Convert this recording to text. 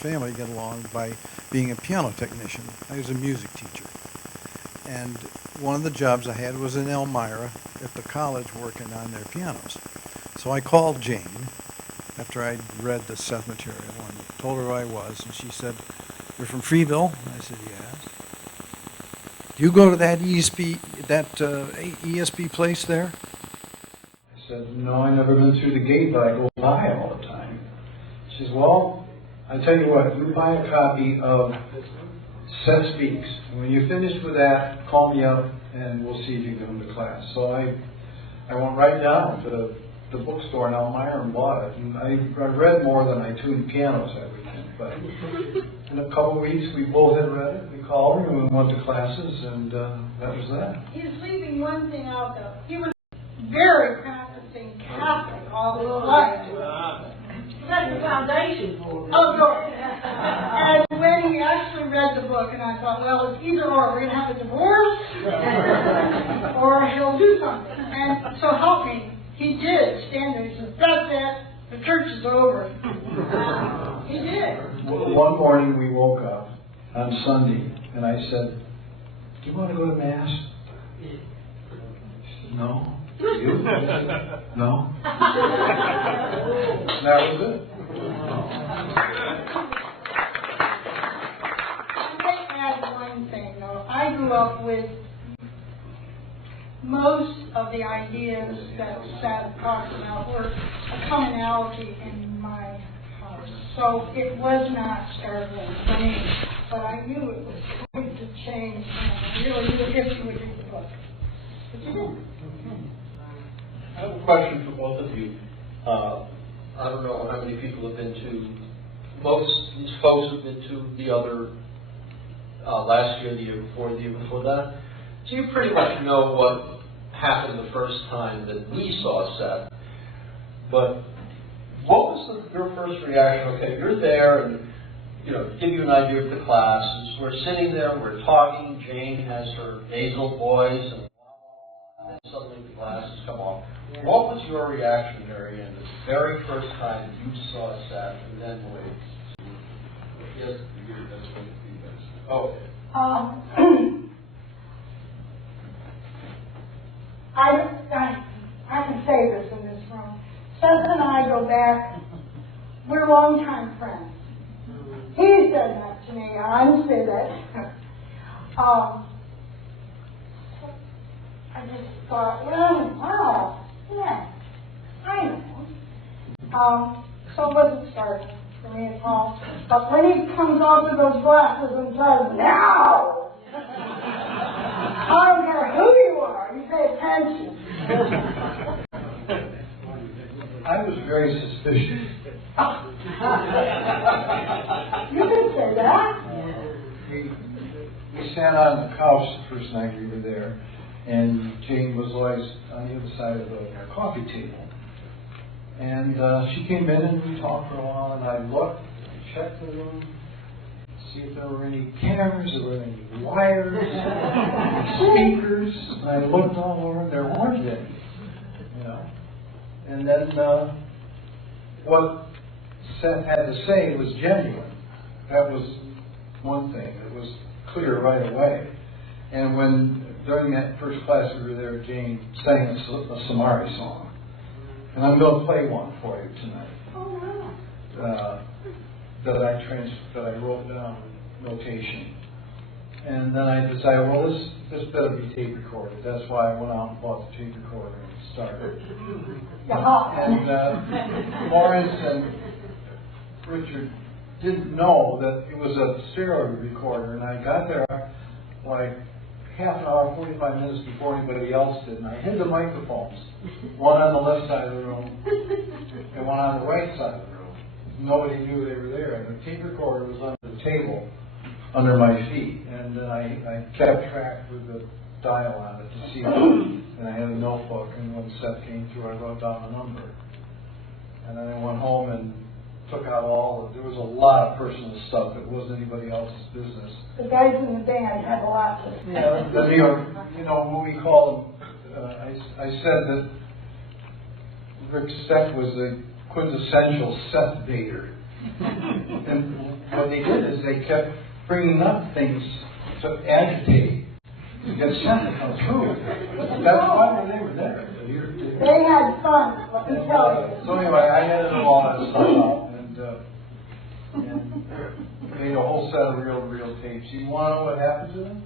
family get along by being a piano technician. I was a music teacher. And one of the jobs I had was in Elmira at the college working on their pianos. So I called Jane after I'd read the Seth material and told her who I was, and she said, "You're from Freeville?" I said, "Yes." "Do you go to that ESP place there?" I said, "No, I've never been through the gate, but I go by all the time." She says, "Well, I tell you what, you buy a copy of Seth Speaks, and when you're finished with that, call me up and we'll see if you can come to class." So I went right down to the bookstore in Elmira and bought it. And I read more than I tuned pianos that weekend. But in a couple of weeks, we both had read it. We called her and we went to classes, and that was that. He's leaving one thing out, though. He was very practicing Catholic all his life. That's the foundation for it. Oh, good. And when he actually read the book, and I thought, well, it's either or. We're going to have a divorce, or he'll do something. And so help me. He did stand there. He said, "That's it. The church is over." He did. One morning we woke up on Sunday, and I said, "Do you want to go to Mass?" She said, "No." "You?" "No." That was it. I may add one thing, though. I grew up with most of the ideas that Seth talks about were a commonality in my house. So it was not startling for me, but I knew it was going to change, and I really knew if you would read the book. But you didn't. I have a question for both of you. I don't know how many people have been to, most folks have been to the other last year, the year before that. So you pretty much know what happened the first time that we saw Seth. But what was your first reaction? Okay, you're there, and give you an idea of the class. We're sitting there, we're talking. Jane has her nasal voice, and then suddenly the glasses come off. What was your reaction, Maryann, the very first time you saw Seth, and then Wade? Yes, that's what it is. Oh. I can say this in this room. Seth and I go back. We're longtime friends. He said that to me. I say that. I just thought, well, wow, yeah, I know. So it wasn't starting for me at all. But when he comes out with those glasses and says, "Now!" I don't care who you are, you pay attention. I was very suspicious. You can say that. We sat on the couch the first night we were there, and Jane was always on the other side of the coffee table. And she came in and we talked for a while, and I looked, checked the room, see if there were any cameras, there were any wires, any speakers. And I looked all over, and there weren't any. And then what Seth had to say was genuine. That was one thing. It was clear right away. And during that first class we were there, Jane sang a Samari song. And I'm going to play one for you tonight. That I wrote down notation. And then I decided, well, this better be tape recorded. That's why I went out and bought the tape recorder and started. And Lawrence and Richard didn't know that it was a stereo recorder, and I got there like half an hour, 45 minutes before anybody else did, and I hid the microphones, one on the left side of the room and one on the right side of the room. Nobody knew they were there, and the tape recorder was under the table under my feet, and then I kept track with the dial on it to see it, and I had a notebook, and when Seth came through, I wrote down a number. And then I went home and took out there was a lot of personal stuff that wasn't anybody else's business. The guys in the band had a lot to say. Yeah, when we called him, I said that Rick Seth was the quintessential Seth baiter. And what they did is they kept bringing up things to agitate, to get Seth to come through. That's why they were there. They had fun, let me tell you. So anyway, I edited a lot of stuff out and made a whole set of reel-to-reel tapes. You want to know what happened to them?